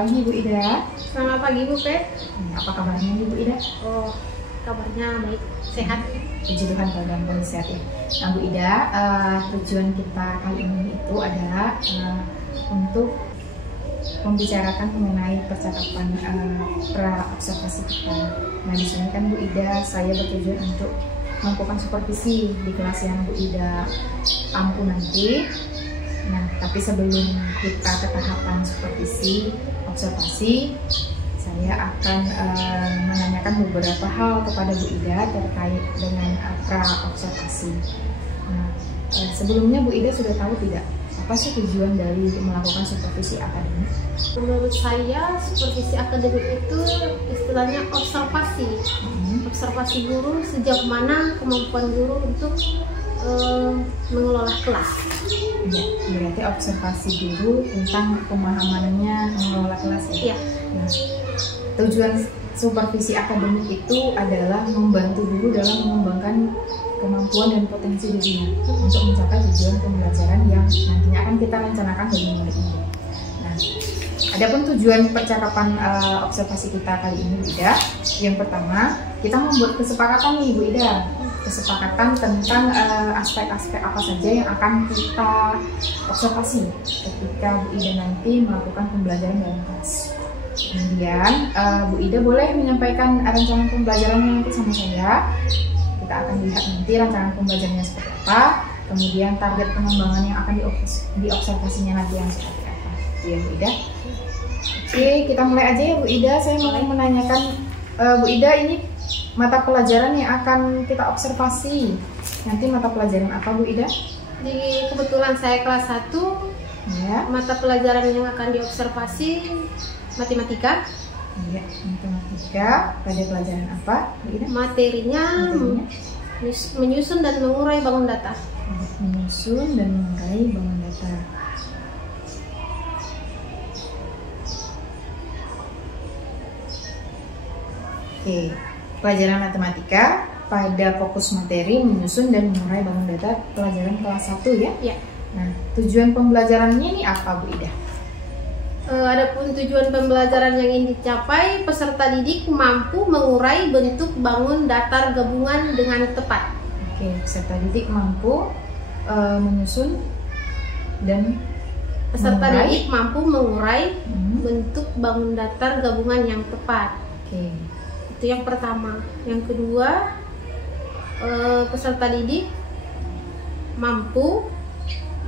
pagi Bu Ida. Selamat pagi Bu Pe. Apa kabarnya nih Bu Ida? Oh, kabarnya baik, sehat. Puji Tuhan kalau dalam kondisi sehat ya. Nah Bu Ida, tujuan kita kali ini itu adalah untuk membicarakan mengenai percakapan pra-observasi kita. Nah di sini kan Bu Ida, saya bertujuan untuk melakukan supervisi di kelas yang Bu Ida ampu nanti. Nah, tapi sebelum kita ke tahapan supervisi, observasi, saya akan menanyakan beberapa hal kepada Bu Ida terkait dengan pra-observasi. Nah, sebelumnya Bu Ida sudah tahu tidak apa sih tujuan dari melakukan supervisi akademik? Menurut saya, supervisi akademik itu istilahnya observasi. Observasi guru sejauh mana kemampuan guru untuk mengelola kelas. Ya, berarti observasi guru tentang pemahamannya mengelola kelas ya? Ya. Nah, tujuan supervisi akademik itu adalah membantu guru dalam mengembangkan kemampuan dan potensi dirinya untuk mencapai tujuan pembelajaran yang nantinya akan kita rencanakan bagi murid-murid. Nah, adapun tujuan percakapan observasi kita kali ini Bu Ida, yang pertama kita membuat kesepakatan nih Bu Ida, kesepakatan tentang aspek-aspek apa saja yang akan kita observasi ketika Bu Ida nanti melakukan pembelajaran dalam kelas. Kemudian Bu Ida boleh menyampaikan rancangan pembelajarannya nanti sama saya. Kita akan lihat nanti rancangan pembelajarannya seperti apa, kemudian target pengembangan yang akan diobservasinya nanti yang seperti apa. Ya Bu Ida. Oke, kita mulai aja ya Bu Ida. Saya mau menanyakan Bu Ida, ini mata pelajaran yang akan kita observasi nanti mata pelajaran apa Bu Ida? Kebetulan saya kelas 1, Ya. mata pelajaran yang akan diobservasi matematika. Iya, matematika. Pada pelajaran apa Bu Ida? Materinya menyusun dan mengurai bangun data. Menyusun dan mengurai bangun data. Oke, pelajaran matematika pada fokus materi menyusun dan mengurai bangun data, pelajaran kelas 1 ya? Ya. Nah, tujuan pembelajarannya ini apa Bu Ida? Adapun tujuan pembelajaran yang ingin dicapai, peserta didik mampu mengurai bentuk bangun datar gabungan dengan tepat. Oke, peserta didik mampu menyusun dan Didik mampu mengurai bentuk bangun datar gabungan yang tepat. Oke. Itu yang pertama. Yang kedua, peserta didik mampu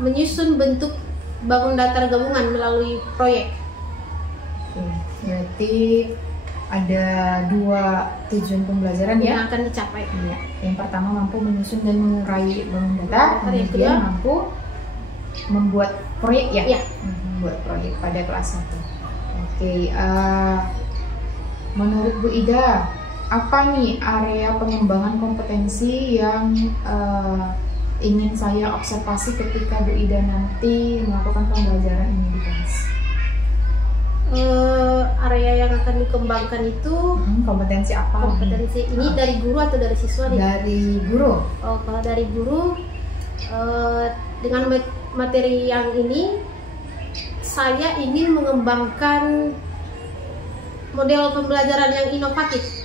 menyusun bentuk bangun datar gabungan melalui proyek. Oke, berarti ada 2 tujuan pembelajaran yang ya akan dicapai. Iya. Yang pertama mampu menyusun dan mengurai bangun data, kemudian mampu membuat proyek ya? Ya. Membuat proyek pada kelas 1. Oke, menurut Bu Ida, apa nih area pengembangan kompetensi yang ingin saya observasi ketika Bu Ida nanti melakukan pembelajaran ini di kelas? Area yang akan dikembangkan itu kompetensi apa? Kompetensi ini dari guru atau dari siswa nih? Dari guru. Oh, kalau dari guru, dengan materi yang ini saya ingin mengembangkan model pembelajaran yang inovatif.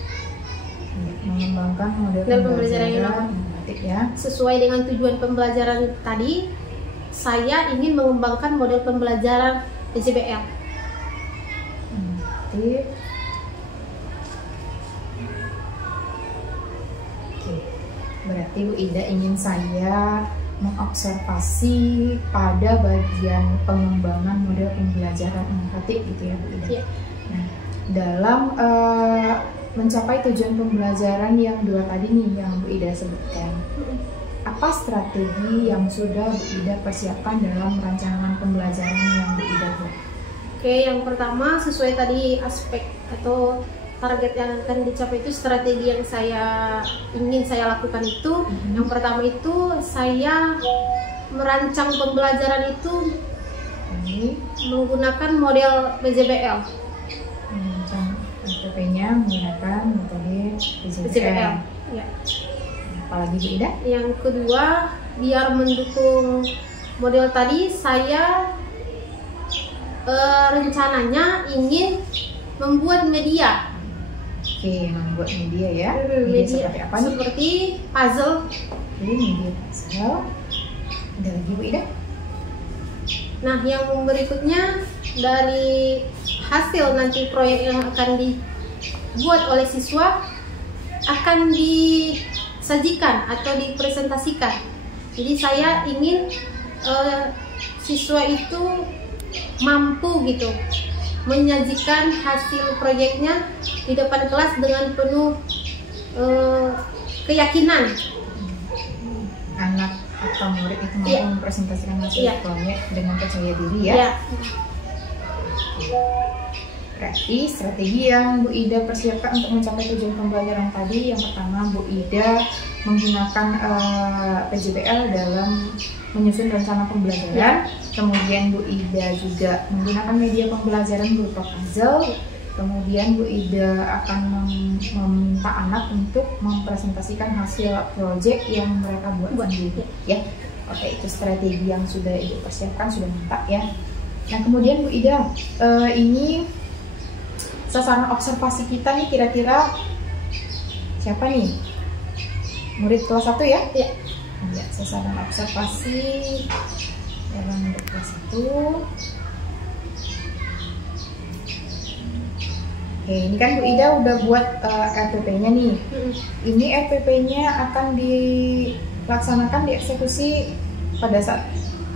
Mengembangkan model pembelajaran yang inovatif ya. Sesuai dengan tujuan pembelajaran tadi, saya ingin mengembangkan model pembelajaran PJBL. Oke, berarti Bu Ida ingin saya mengobservasi pada bagian pengembangan model pembelajaran inovatif gitu ya Bu Ida. Ya. Nah, dalam mencapai tujuan pembelajaran yang 2 tadi nih yang Bu Ida sebutkan, apa strategi yang sudah Bu Ida persiapkan dalam rancangan pembelajaran yang Bu Ida buat? Oke, yang pertama sesuai tadi aspek atau target yang akan dicapai itu, strategi yang ingin saya lakukan itu, yang pertama itu saya merancang pembelajaran itu menggunakan model PJBL. Merancang SPP-nya menggunakan metode PJBL. Ya. Apalagi Bu Ida? Yang kedua, biar mendukung model tadi, saya rencananya ingin membuat media. Oke, membuat media ya. Media seperti apa nih? Seperti puzzle. Ini media puzzle. Ada lagi Bu Ida? Nah, yang berikutnya dari hasil nanti proyek yang akan dibuat oleh siswa akan disajikan atau dipresentasikan. Jadi saya ingin siswa itu mampu gitu menyajikan hasil proyeknya di depan kelas dengan penuh keyakinan. Anak atau murid itu mampu mempresentasikan hasil proyek dengan percaya diri ya. Berarti strategi yang Bu Ida persiapkan untuk mencapai tujuan pembelajaran tadi, yang pertama Bu Ida menggunakan PJBL dalam menyusun rencana pembelajaran. Kemudian Bu Ida juga menggunakan media pembelajaran berupa puzzle. Kemudian Bu Ida akan meminta anak untuk mempresentasikan hasil proyek yang mereka buat sendiri ya. Oke, itu strategi yang sudah Ibu persiapkan, sudah mantap ya. Nah kemudian Bu Ida, ini sasaran observasi kita nih kira-kira siapa nih? Murid kelas 1 ya? Iya. Ya, sasaran observasi dalam murid kelas 1. Oke, ini kan Bu Ida udah buat RPP-nya nih. Ini RPP-nya akan dilaksanakan, dieksekusi pada saat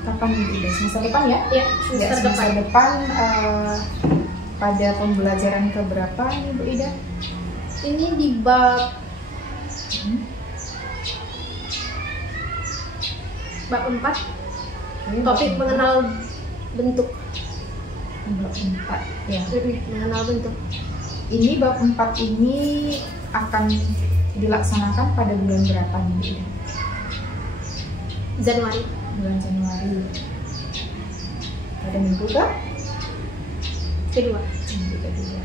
kapan Bu Ida? Semester depan ya? Iya, semester depan. Pada pembelajaran keberapa nih Bu Ida? Ini di bab 4, topik mengenal bentuk. Bab 4 ya. Mengenal bentuk. Ini bab 4 ini akan dilaksanakan pada bulan berapa nih Bu Ida? Januari. Bulan Januari. Pada minggu kedua. Minggu kedua.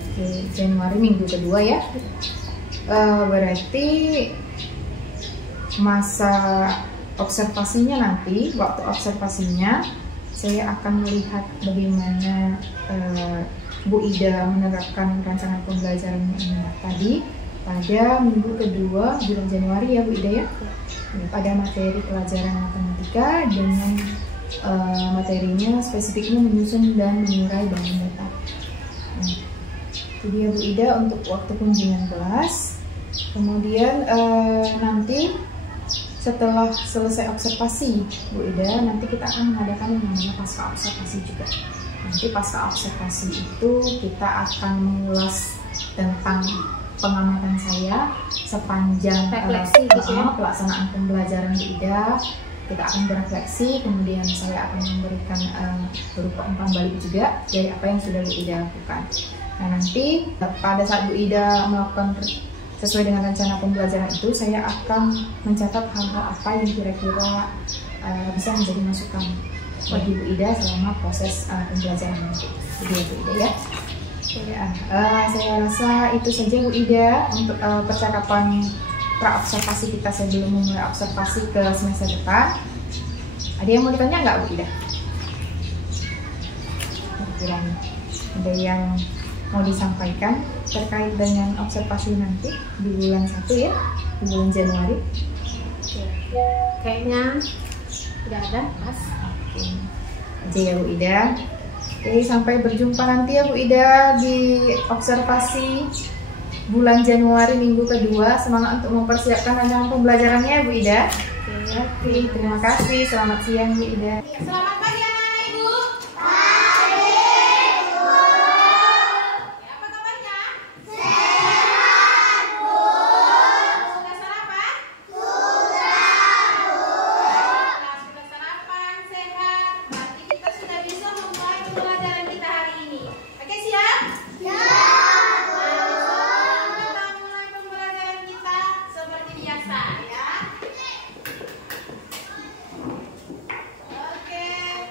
Oke, Januari minggu kedua ya. Berarti masa observasinya nanti, waktu observasinya saya akan melihat bagaimana Bu Ida menerapkan rancangan pembelajaran yang tadi pada minggu kedua bulan Januari ya Bu Ida ya. Pada materi pelajaran matematika dengan materinya spesifiknya menyusun dan mengurai bangun data. Nah, itu dia Bu Ida untuk waktu kunjungan kelas. Kemudian nanti setelah selesai observasi Bu Ida, nanti kita akan mengadakan yang namanya pasca observasi juga. Nanti pasca observasi itu kita akan mengulas tentang pengamatan saya sepanjang pelaksanaan pembelajaran Bu Ida. Kita akan berefleksi, kemudian saya akan memberikan berupa umpan balik juga dari apa yang sudah Bu Ida lakukan. Nah nanti pada saat Bu Ida melakukan sesuai dengan rencana pembelajaran itu, saya akan mencatat hal-hal apa yang kira-kira bisa menjadi masukan bagi Bu Ida selama proses pembelajaran nanti. Jadi Bu Ida ya. Saya rasa itu saja Bu Ida untuk percakapan pra-observasi kita sebelum memulai observasi ke semester depan. Ada yang mau ditanya nggak Bu Ida? Kira-kira ada yang mau disampaikan terkait dengan observasi nanti di bulan 1 ya, di bulan Januari? Kayaknya tidak ada, Mas. Oke, aja ya Bu Ida. Oke, sampai berjumpa nanti ya Bu Ida di observasi bulan Januari minggu kedua. Semangat untuk mempersiapkan rancangan pembelajarannya Bu Ida. Oke, terima kasih. Selamat siang Bu Ida. Selamat pagi anak-anak Ibu. Oke.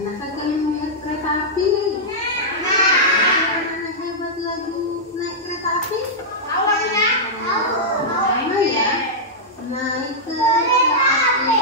Pernahkah kalian melihat kereta api? Bagaimana hebat lagu naik kereta api? Tahu ya? Naik kereta api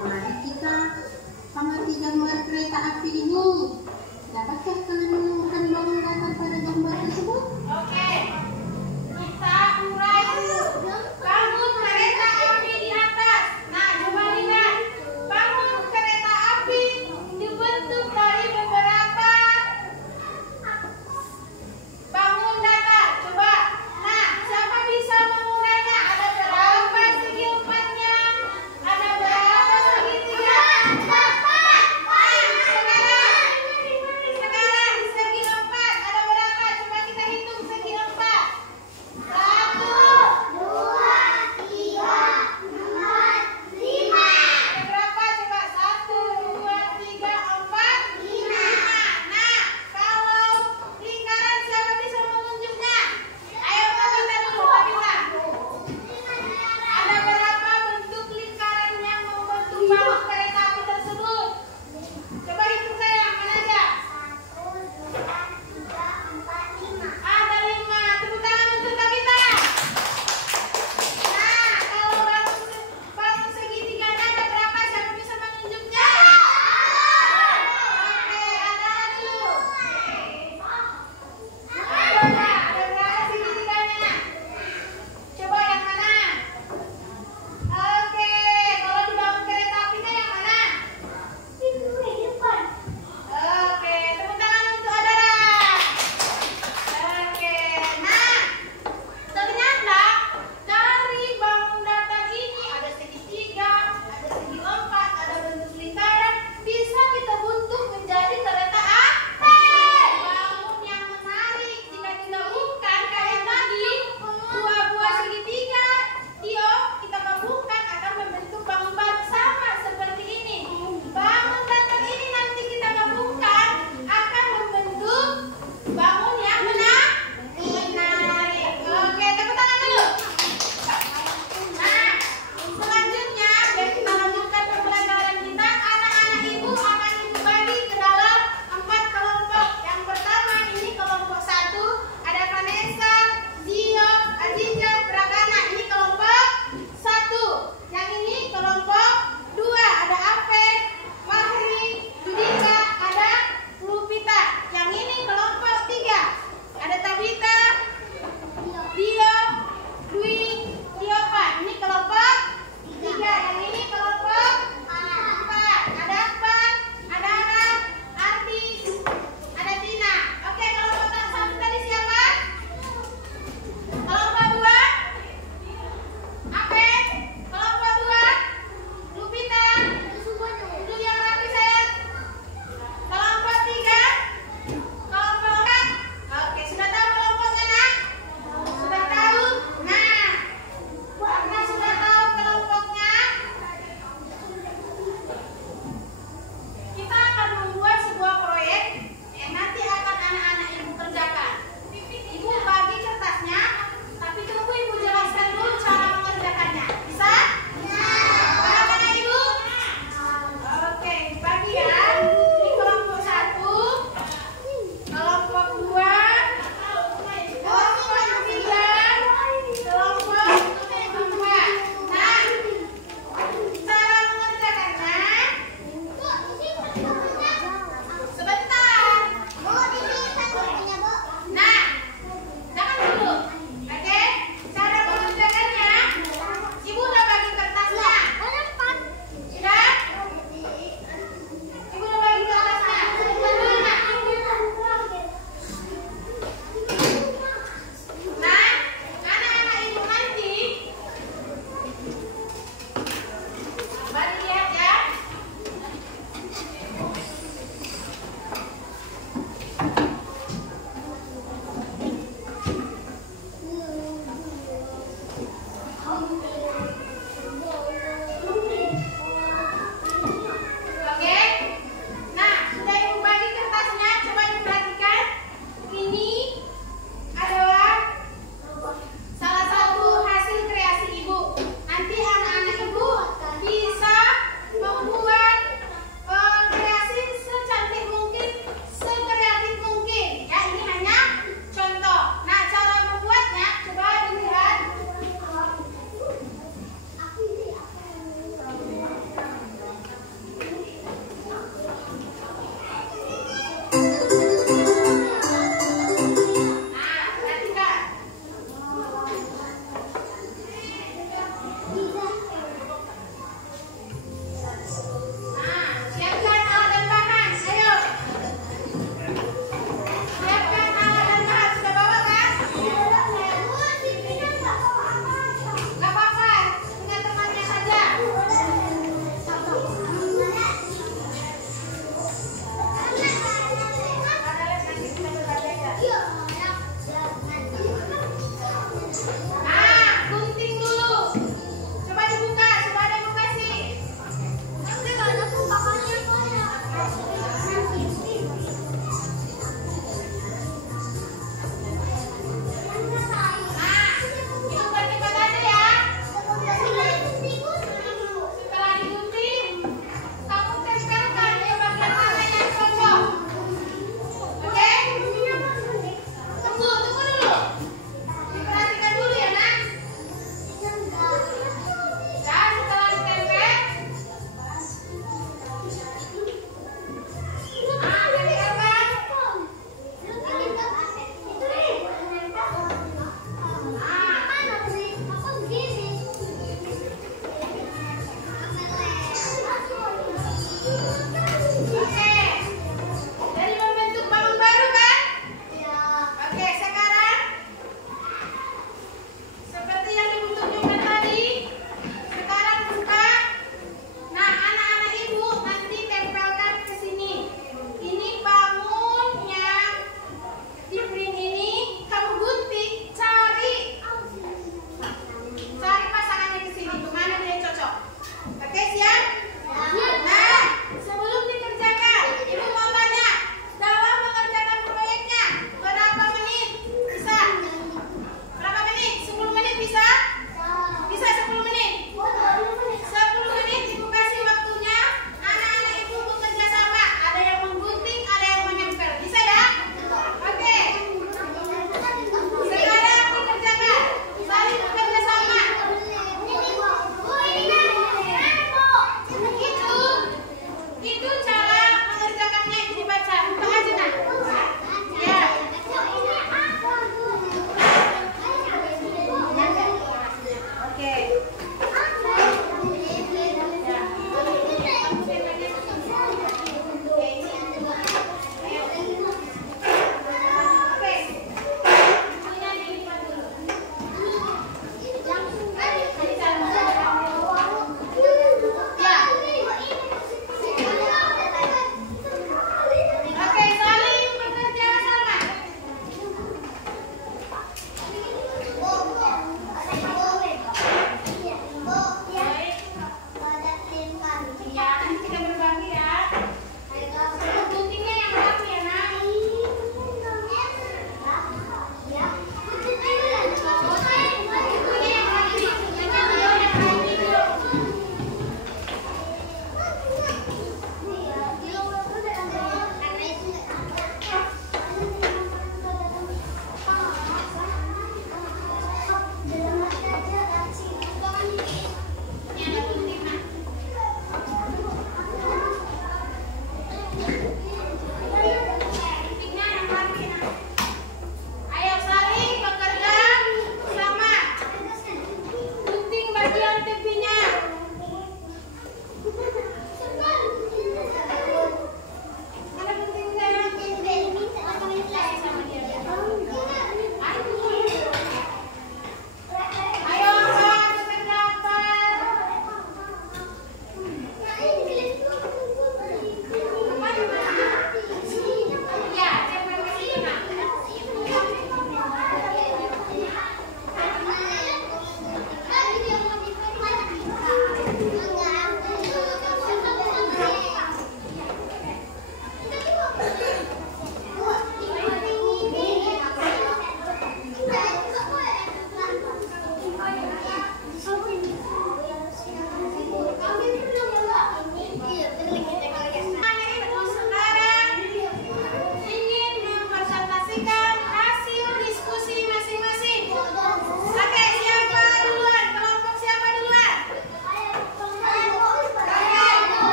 mari kita amati gambar kereta api ini. Dapatkah kalian menemukan bangun datar pada gambar tersebut? Oke, kita urai dulu. Bangun kereta api di atas. Nah, coba lihat. Bangun kereta api dibentuk dari beberapa bangun datar. Coba. Nah, siapa bisa mengurainya? Ada berapa segi empatnya? Ada berapa segitiga? Sekarang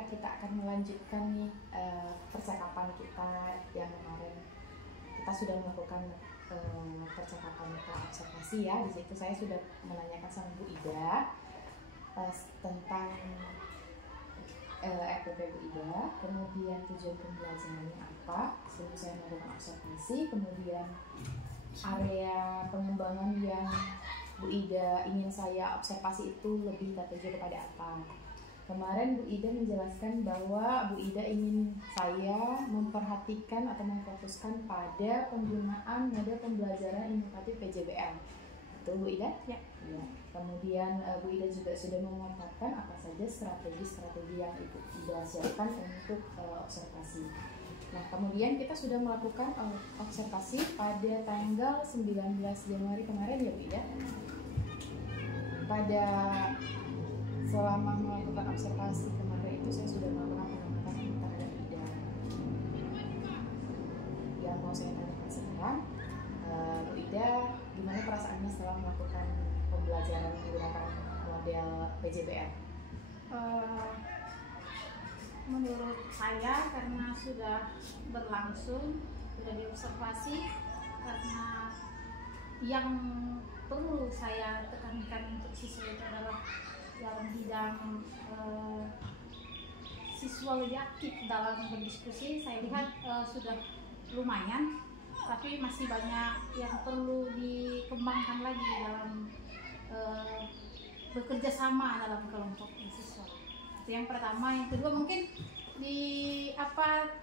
Ida, kita akan melanjutkan nih percakapan kita yang kemarin. Kita sudah melakukan percakapan observasi ya. Di situ saya sudah menanyakan sama Bu Ida tentang RPP Bu Ida, kemudian tujuan pembelajarannya apa, sebelum saya melakukan observasi, kemudian area pengembangan yang Bu Ida ingin saya observasi itu lebih tertuju kepada apa. Kemarin Bu Ida menjelaskan bahwa Bu Ida ingin saya memperhatikan atau memfokuskan pada penggunaan model pembelajaran inovatif PJBL. Betul Bu Ida? Ya. Ya. Kemudian Bu Ida juga sudah memaparkan apa saja strategi-strategi yang Ibu Ida siapkan untuk observasi. Nah, kemudian kita sudah melakukan observasi pada tanggal 19 Januari kemarin ya Bu Ida. Pada selama melakukan observasi kemarin itu saya sudah melakukan pengamatan terhadap Ida. Yang mau saya tanyakan sekarang, Bu Ida, gimana perasaannya setelah melakukan pembelajaran menggunakan model PJBL? Menurut saya karena sudah berlangsung, sudah diobservasi, karena yang perlu saya tekankan untuk siswa itu adalah dalam bidang siswa lebih aktif dalam berdiskusi. Saya lihat sudah lumayan, tapi masih banyak yang perlu dikembangkan lagi dalam bekerja sama dalam kelompok siswa. Itu yang pertama. Yang kedua mungkin di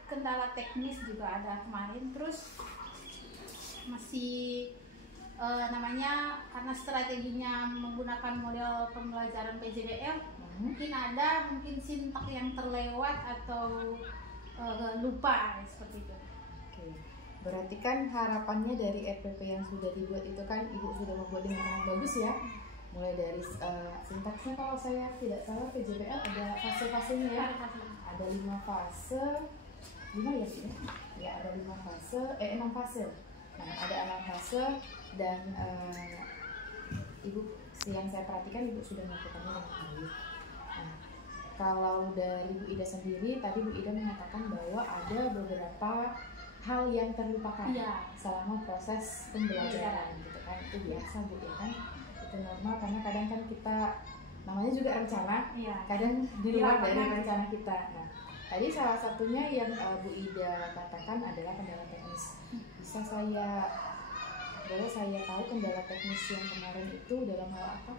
kendala teknis juga ada kemarin, terus masih karena strateginya menggunakan model pembelajaran PJBL, mungkin sintak yang terlewat atau lupa seperti itu. Oke. Berarti kan harapannya dari RPP yang sudah dibuat itu kan Ibu sudah membuat dengan sangat bagus ya. Mulai dari sintaksnya, kalau saya tidak salah PJBL ada fase-fasenya ya. Ada 5 fase. 5 ya sih? Ya, ada 5 fase, 6 fase. Nah, ada 6 fase dan Ibu, yang saya perhatikan Ibu sudah melakukannya dengan baik. Nah, kalau dari Bu Ida sendiri, tadi Bu Ida mengatakan bahwa ada beberapa hal yang terlupakan selama proses pembelajaran, gitu kan? Itu biasa Bu ya kan? Itu normal karena kadang kan kita namanya juga rencana, kadang di luar dari rencana kita. Nah, tadi salah satunya yang Bu Ida katakan adalah kendala teknis. Bisa boleh saya tahu kendala teknis yang kemarin itu dalam hal apa?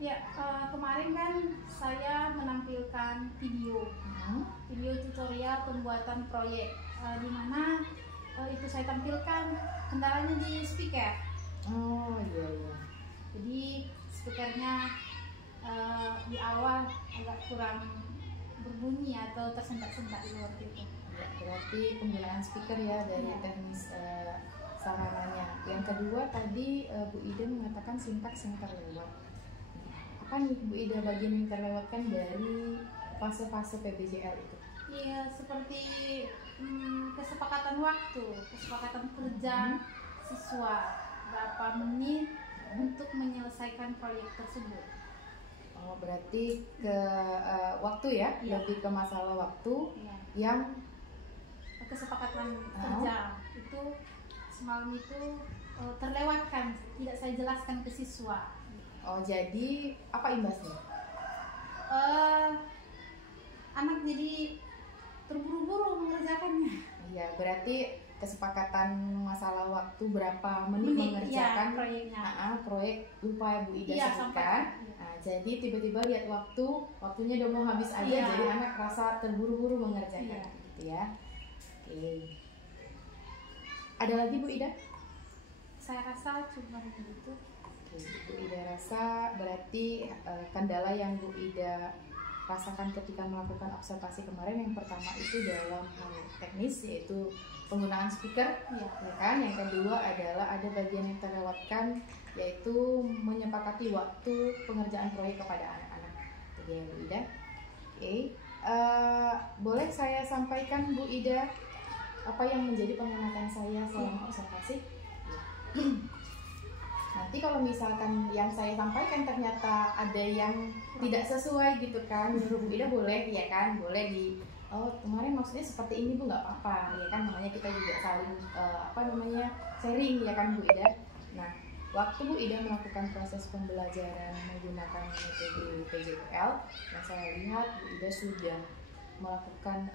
Ya, kemarin kan saya menampilkan video tutorial pembuatan proyek, di mana itu saya tampilkan kendalanya di speaker. Oh iya. Jadi speakernya di awal agak kurang berbunyi atau tersentak-sentak seperti itu. Ya, berarti penggunaan speaker ya dari teknis sarananya. Yang kedua tadi Bu Ida mengatakan sintaks yang terlewat. Apa nih Bu Ida bagian yang terlewatkan dari fase-fase PBJL itu? Iya, seperti kesepakatan waktu, kesepakatan kerja siswa berapa menit untuk menyelesaikan proyek tersebut. Oh, berarti ke waktu ya? Lebih ke masalah waktu yang kesepakatan kerja itu semalam itu terlewatkan, tidak saya jelaskan ke siswa. Oh, jadi apa imbasnya? Anak jadi terburu-buru mengerjakannya. Iya, berarti kesepakatan masalah waktu berapa menit mengerjakan proyek lupa Bu Ida sebutkan. Nah, jadi tiba-tiba lihat waktunya udah mau habis aja, jadi anak rasa terburu-buru mengerjakan gitu ya. Oke. Ada lagi Bu Ida? Saya rasa cuma begitu. Oke, Bu Ida rasa berarti kendala yang Bu Ida rasakan ketika melakukan observasi kemarin yang pertama itu dalam hal teknis, yaitu penggunaan speaker, ya kan? Yang kedua adalah ada bagian yang terlewatkan, yaitu menyepakati waktu pengerjaan proyek kepada anak-anak. Itu ya Bu Ida. Oke, boleh saya sampaikan Bu Ida apa yang menjadi pengamatan saya selama observasi? Nanti kalau misalkan yang saya sampaikan ternyata ada yang tidak sesuai gitu kan, menurut Bu Ida boleh ya kan, boleh oh kemarin maksudnya seperti ini Bu, nggak apa-apa ya kan, namanya kita juga saling sharing ya kan Bu Ida. Nah, waktu Bu Ida melakukan proses pembelajaran menggunakan metode PJPL, yang saya lihat Bu Ida sudah melakukan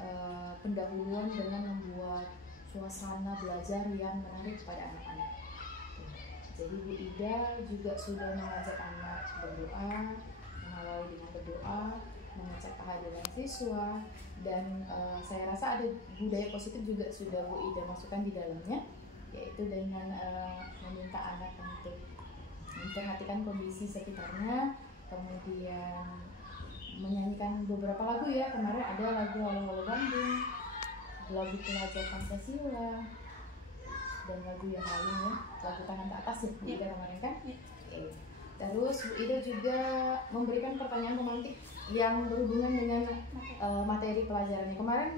pendahuluan dengan membuat suasana belajar yang menarik kepada anak-anak. Jadi Bu Ida juga sudah mengajak anak berdoa, mengawali dengan berdoa, mengecek kehadiran siswa, dan saya rasa ada budaya positif juga sudah Bu Ida masukkan di dalamnya, yaitu dengan meminta anak untuk memperhatikan kondisi sekitarnya, kemudian menyanyikan beberapa lagu ya. Kemarin ada lagu Halo-Halo Bandung, lagu Pelajar Pancasila, dan lagu yang lain ya, lagu Tangan ke Atas ya Bu Ida kemarin kan. Oke. Terus Bu Ida juga memberikan pertanyaan pemantik yang berhubungan dengan materi pelajarannya. Kemarin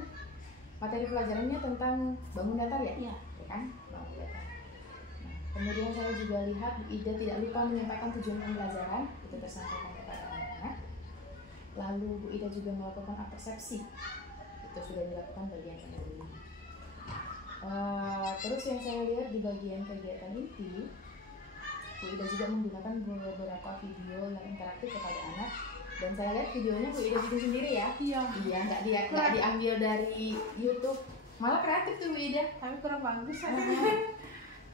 materi pelajarannya tentang bangun datar ya? Ya kan? Bangun datar. Nah, kemudian saya juga lihat Bu Ida tidak lupa menyampaikan tujuan pembelajaran, itu tersampaikan kepada anak-anak. Lalu Bu Ida juga melakukan persepsi, itu sudah dilakukan bagian pendahuluan. Terus yang saya lihat di bagian kegiatan inti, Bu Ida juga menggunakan beberapa video yang interaktif kepada anak, dan saya lihat videonya Bu Ida bikin sendiri ya. Iya, nggak diambil dari YouTube, malah kreatif tuh Bu Ida. Tapi kurang bagus.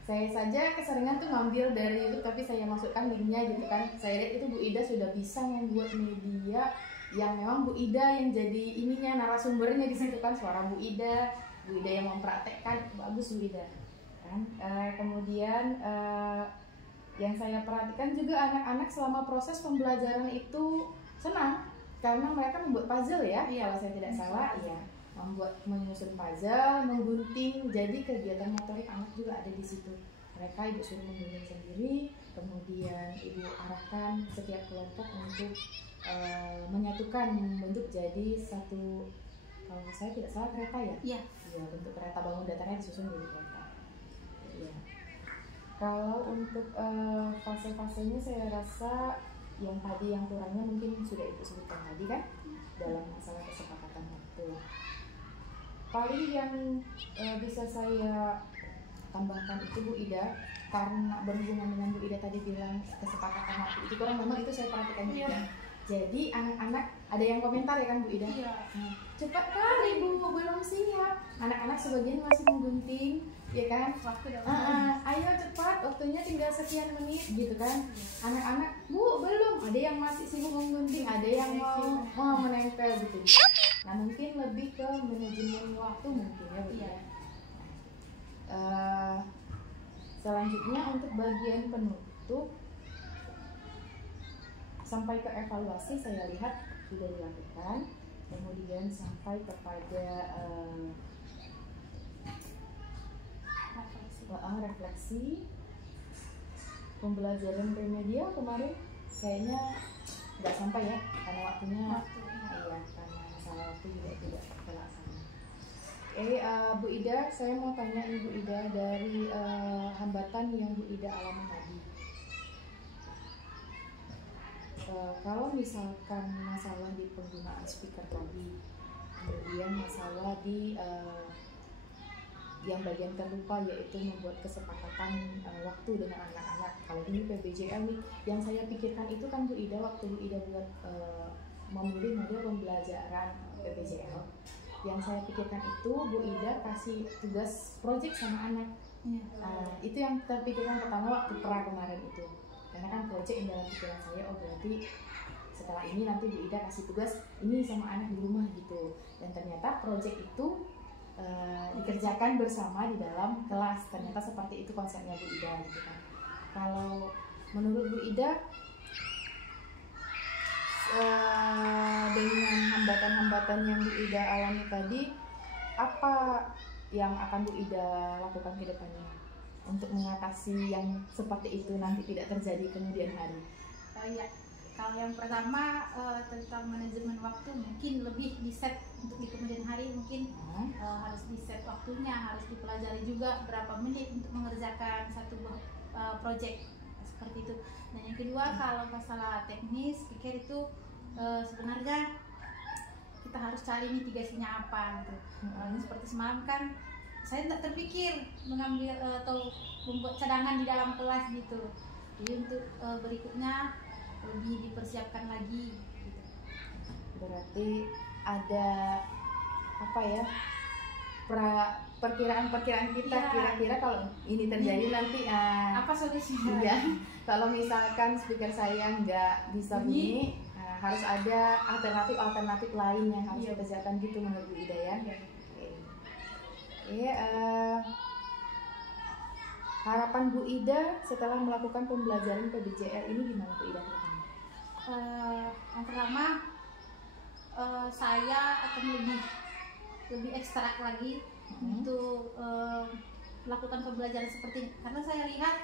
Saya saja keseringan tuh ngambil dari YouTube, tapi saya masukkan linknya gitu kan. Saya lihat itu Bu Ida sudah bisa membuat media yang memang Bu Ida yang jadi ininya, narasumbernya di situ kan, suara Bu Ida yang mempraktekkan, bagus Bu Ida kan. Kemudian yang saya perhatikan juga anak-anak selama proses pembelajaran itu senang karena mereka membuat puzzle ya, kalau saya tidak salah ya, menyusun puzzle, menggunting. Jadi kegiatan motorik anak juga ada di situ. Mereka Ibu suruh menggunting sendiri, kemudian Ibu arahkan setiap kelompok untuk menyatukan, membentuk jadi satu, kalau saya tidak salah kereta ya? Iya, bentuk kereta, bangun datarnya disusun jadi kereta. Iya. Kalau untuk fase-fasenya saya rasa yang tadi yang kurangnya mungkin sudah Ibu sebutkan tadi kan, dalam masalah kesepakatan waktu. Paling yang bisa saya tambahkan itu Bu Ida, karena berhubungan dengan Bu Ida tadi bilang kesepakatan waktu itu kurang, memang itu saya perhatikan juga. Jadi anak-anak ada yang komentar ya kan Bu Ida? Cepat kali Bu, belum siap. Anak-anak sebagian masih menggunting, ya kan? Ayo cepat, waktunya tinggal sekian menit gitu kan? Anak-anak, Bu belum. Ada yang masih sibuk menggunting, ada yang mau menempel gitu. Nah mungkin lebih ke manajemen waktu mungkin ya Bu Ida. Selanjutnya untuk bagian penutup, sampai ke evaluasi saya lihat sudah dilakukan, kemudian sampai kepada refleksi pembelajaran remedia kemarin kayaknya nggak sampai ya, karena waktunya iya, karena masalah waktu juga tidak terlaksana. Bu Ida, saya mau tanya Ibu Ida dari hambatan yang Bu Ida alami tadi. Kalau misalkan masalah di penggunaan speaker tadi, kemudian masalah di yang bagian terlupa yaitu membuat kesepakatan waktu dengan anak-anak. Kalau ini PBJL nih, yang saya pikirkan itu kan Bu Ida waktu Bu Ida buat memilih model pembelajaran PBJL, yang saya pikirkan itu Bu Ida kasih tugas project sama anak. Itu yang terpikirkan pertama waktu pra kemarin itu. Karena kan project yang dalam pikiran saya, berarti setelah ini nanti Bu Ida kasih tugas ini sama anak di rumah gitu. Dan ternyata project itu dikerjakan bersama di dalam kelas. Ternyata seperti itu konsepnya Bu Ida gitu kan. Kalau menurut Bu Ida dengan hambatan-hambatan yang Bu Ida alami tadi, apa yang akan Bu Ida lakukan ke depannya untuk mengatasi yang seperti itu nanti tidak terjadi kemudian hari? Kalau yang pertama tentang manajemen waktu, mungkin lebih di set untuk di kemudian hari, mungkin harus di set waktunya, harus dipelajari juga berapa menit untuk mengerjakan satu project seperti itu. Dan yang kedua, kalau masalah teknis pikir itu sebenarnya kita harus cari mitigasinya apa gitu. Seperti semalam kan saya tidak terpikir mengambil atau membuat cadangan di dalam kelas gitu. Jadi untuk berikutnya lebih dipersiapkan lagi gitu. Berarti ada apa ya, perkiraan kita Iya. kira-kira kalau ini terjadi nanti Apa solusinya? iya, kalau misalkan speaker saya nggak bisa bunyi, harus ada alternatif lain yang harus Iya. kita siapkan gitu menurut Bu Ida ya. Iya. Oke, harapan Bu Ida setelah melakukan pembelajaran PBJL ini gimana Bu Ida? Yang pertama, saya akan lebih ekstrak lagi untuk melakukan pembelajaran seperti ini, karena saya lihat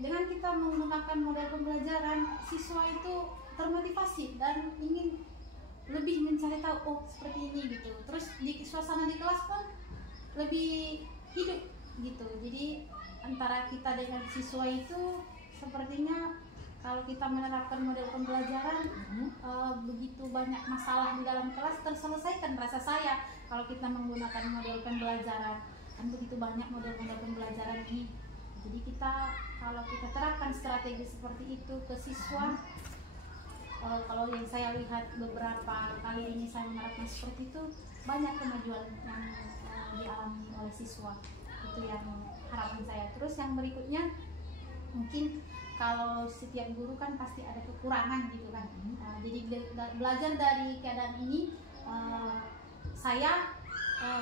dengan kita menggunakan model pembelajaran, siswa itu termotivasi dan ingin lebih mencari tahu, oh seperti ini gitu. Terus di suasana di kelas pun lebih hidup gitu. Jadi antara kita dengan siswa itu sepertinya kalau kita menerapkan model pembelajaran, begitu banyak masalah di dalam kelas terselesaikan, rasa saya kalau kita menggunakan model pembelajaran. Kan begitu banyak model-model pembelajaran ini. Jadi kalau kita terapkan strategi seperti itu ke siswa, kalau yang saya lihat beberapa kali ini saya menerapkan seperti itu, banyak kemajuan yang dialami oleh siswa. Itu yang harapan saya. Terus yang berikutnya, mungkin kalau setiap guru kan pasti ada kekurangan gitu kan. Jadi belajar dari keadaan ini, saya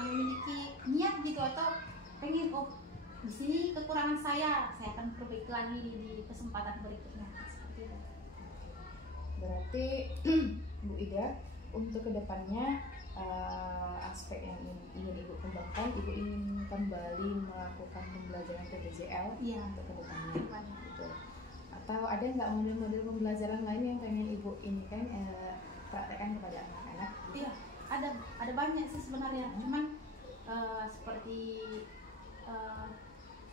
memiliki niat gitu atau pengen, oh di sini kekurangan saya akan perbaiki lagi di kesempatan berikutnya. Seperti itu. Berarti Bu Ida untuk kedepannya aspek yang ingin Ibu kembangkan, Ibu ingin kembali melakukan pembelajaran PBJL untuk kedepannya gitu. Atau ada nggak model-model pembelajaran lain yang pengen Ibu ini kan praktekkan kepada anak-anak? Iya, ada banyak sih sebenarnya. Cuman seperti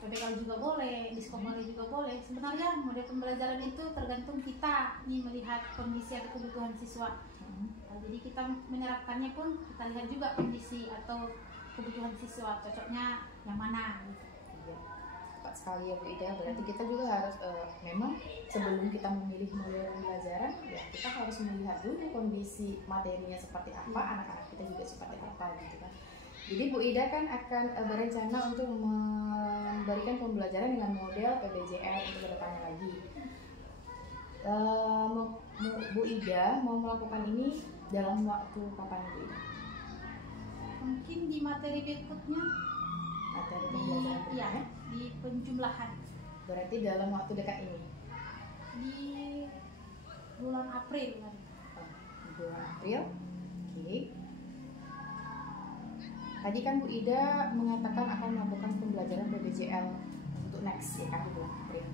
PBKL juga boleh, Diskomali juga boleh. Sebenarnya model pembelajaran itu tergantung kita nih melihat kondisi atau kebutuhan siswa. Jadi kita menerapkannya pun kita lihat juga kondisi atau kebutuhan siswa, cocoknya yang mana gitu. Iya, tepat sekali ya Bu Ida. Berarti kita juga harus memang sebelum kita memilih model pembelajaran, ya kita harus melihat dulu kondisi materinya seperti apa, anak-anak kita juga seperti apa gitu kan. Jadi Bu Ida kan akan berencana untuk memberikan pembelajaran dengan model PBJL untuk kedepannya lagi. Bu Ida mau melakukan ini dalam waktu kapan Bu Ida? Mungkin di materi berikutnya, Materi pembelajaran berikutnya? di penjumlahan. Berarti dalam waktu dekat ini? Di bulan April kan. Di bulan April. Oke. Tadi kan Bu Ida mengatakan akan melakukan pembelajaran PBJL untuk next ya kan di bulan April.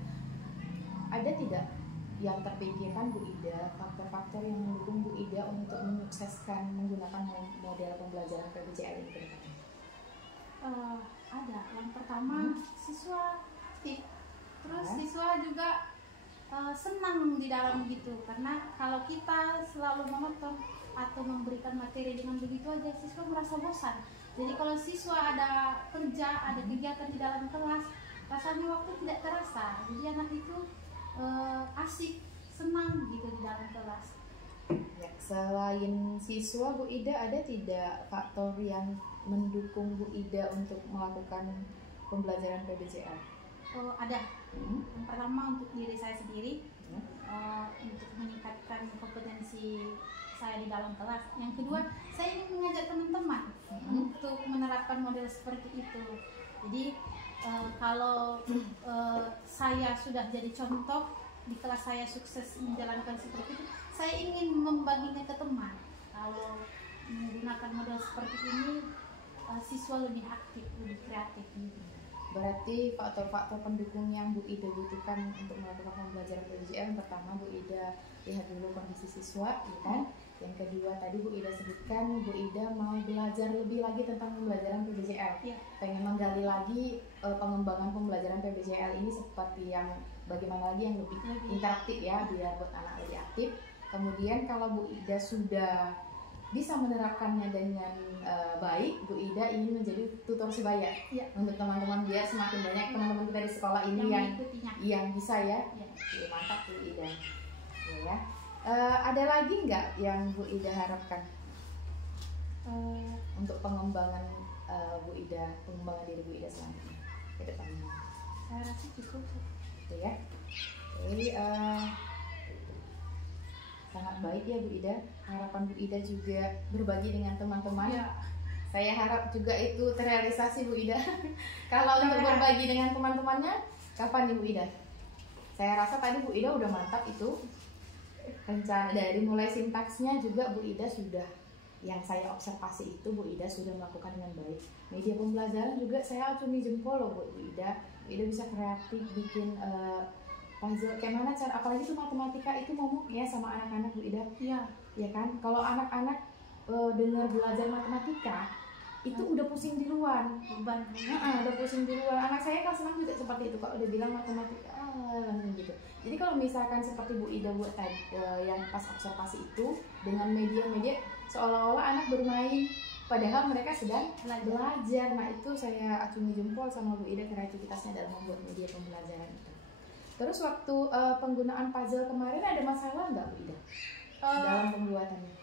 Ada tidak yang terpikirkan Bu Ida, faktor-faktor yang mendukung Bu Ida untuk menyukseskan menggunakan model pembelajaran PBJL ini ke depannya? Ada. Yang pertama, siswa aktif. Terus siswa juga senang di dalam gitu, karena kalau kita selalu monoton atau memberikan materi dengan begitu aja, siswa merasa bosan. Jadi kalau siswa ada kerja, ada kegiatan di dalam kelas, rasanya waktu tidak terasa. Jadi anak itu asik, senang gitu di dalam kelas. Ya, selain siswa Bu Ida, ada tidak faktor yang mendukung Bu Ida untuk melakukan pembelajaran PBJL? Ada. Yang pertama untuk diri saya sendiri, untuk meningkatkan kompetensi saya di dalam kelas. Yang kedua, saya ingin mengajak teman-teman untuk menerapkan model seperti itu. Jadi kalau saya sudah jadi contoh di kelas, saya sukses menjalankan seperti itu, saya ingin membaginya ke teman. Kalau menggunakan model seperti ini, siswa lebih aktif, lebih kreatif gitu. Berarti faktor-faktor pendukung yang Bu Ida butuhkan untuk melakukan pembelajaran PBJL, yang pertama Bu Ida lihat dulu kondisi siswa, ya kan? Yang kedua tadi Bu Ida sebutkan Bu Ida mau belajar lebih lagi tentang pembelajaran PBJL, pengen menggali lagi pengembangan pembelajaran PBJL ini seperti yang bagaimana lagi yang lebih interaktif ya, biar buat anak lebih aktif. Kemudian kalau Bu Ida sudah bisa menerapkannya dengan baik, Bu Ida ingin menjadi tutor sebaya untuk teman-teman, biar semakin banyak teman-teman kita di sekolah ini yang bisa ya. Oke, mantap Bu Ida. Ya. Ada lagi nggak yang Bu Ida harapkan untuk pengembangan Bu Ida, pengembangan diri Bu Ida selanjutnya ke depannya? Saya rasa cukup. Gitu ya. Jadi sangat baik ya Bu Ida. Harapan Bu Ida juga berbagi dengan teman-teman. Saya harap juga itu terrealisasi Bu Ida. Kalau untuk berbagi dengan teman-temannya, kapan nih Bu Ida? Saya rasa tadi Bu Ida udah mantap itu. Rencana dari mulai sintaksnya juga Bu Ida sudah, yang saya observasi itu Bu Ida sudah melakukan dengan baik. Media pembelajaran juga saya acungi jempol loh Bu Ida. Bu Ida bisa kreatif bikin puzzle, kayak mana cara, apalagi itu matematika itu ngomong ya sama anak-anak Bu Ida. Ya kan, kalau anak-anak dengar belajar matematika itu udah pusing di luar, udah pusing di luar. Anak saya kelas 6 juga seperti itu, kalau udah bilang matematika langsung gitu. Jadi kalau misalkan seperti Bu Ida buat tadi yang pas observasi itu dengan media-media seolah-olah anak bermain padahal mereka sedang belajar. Nah itu saya acungi jempol sama Bu Ida kreativitasnya dalam membuat media pembelajaran itu. Terus waktu penggunaan puzzle kemarin ada masalah nggak Bu Ida dalam pembuatannya?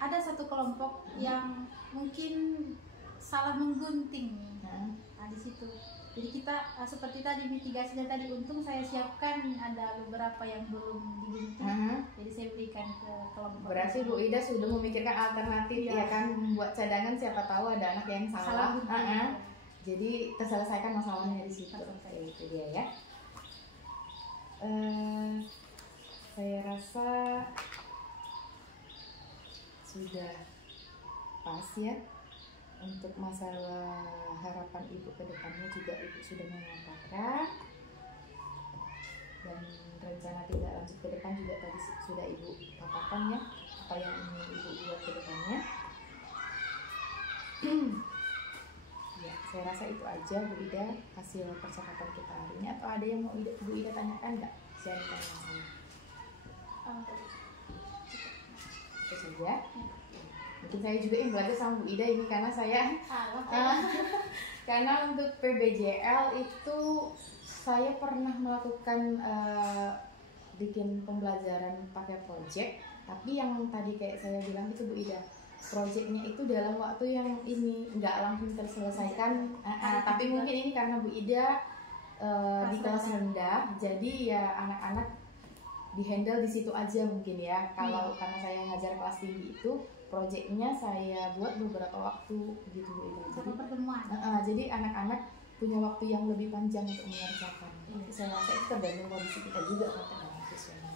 Ada satu kelompok yang mungkin salah menggunting. Nah di situ. Jadi kita seperti tadi mitigasinya tadi, untung saya siapkan ada beberapa yang belum digunting. Jadi saya berikan ke kelompok. Berarti Bu Ida sudah memikirkan alternatif ya kan, membuat cadangan, siapa tahu ada anak yang salah. Jadi terselesaikan masalahnya di situ. Itu dia ya. Saya rasa sudah pas ya. Untuk masalah harapan Ibu ke depannya juga Ibu sudah mengatakan, dan rencana tidak lanjut ke depan juga tadi sudah Ibu katakan ya, apa yang ingin Ibu buat ke depannya. Ya, saya rasa itu aja Bu Ida hasil percakapan kita hari ini. Atau ada yang mau Bu Ida tanyakan nggak? Sharing sama saya. Itu saja. Mungkin saya juga ingin belajar sama Bu Ida ini karena saya karena untuk PBJL itu saya pernah melakukan bikin pembelajaran pakai project, tapi yang tadi kayak saya bilang itu Bu Ida, projectnya itu dalam waktu yang ini nggak langsung terselesaikan, tapi mungkin ini karena Bu Ida di kelas rendah, jadi ya anak-anak dihandle di situ aja mungkin ya. Kalau karena saya ngajar kelas tinggi itu, projectnya saya buat beberapa waktu gitu Bu Ida. Jadi pertemuan. Jadi anak-anak punya waktu yang lebih panjang untuk mengerjakan. Saya rasa itu tergantung kondisi kita juga kan siswanya.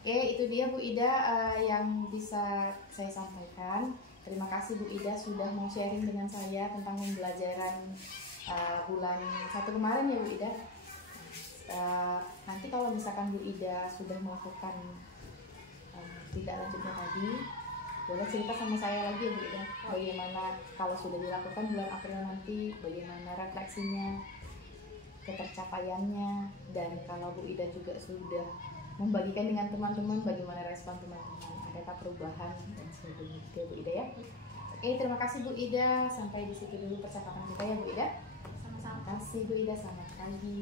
Oke, itu dia Bu Ida yang bisa saya sampaikan. Terima kasih Bu Ida sudah mau sharing dengan saya tentang pembelajaran bulan 1 kemarin ya Bu Ida. Nanti kalau misalkan Bu Ida sudah melakukan tidak lanjutnya tadi, boleh cerita sama saya lagi ya Bu Ida, bagaimana kalau sudah dilakukan bulan April nanti, bagaimana refleksinya, ketercapaiannya, dan kalau Bu Ida juga sudah membagikan dengan teman-teman, bagaimana respon teman-teman, adakah perubahan dan sebagainya gitu ya Bu Ida ya. Oke, terima kasih Bu Ida, sampai di situ dulu percakapan kita ya Bu Ida. Sama-sama. Terima kasih Bu Ida, selamat pagi.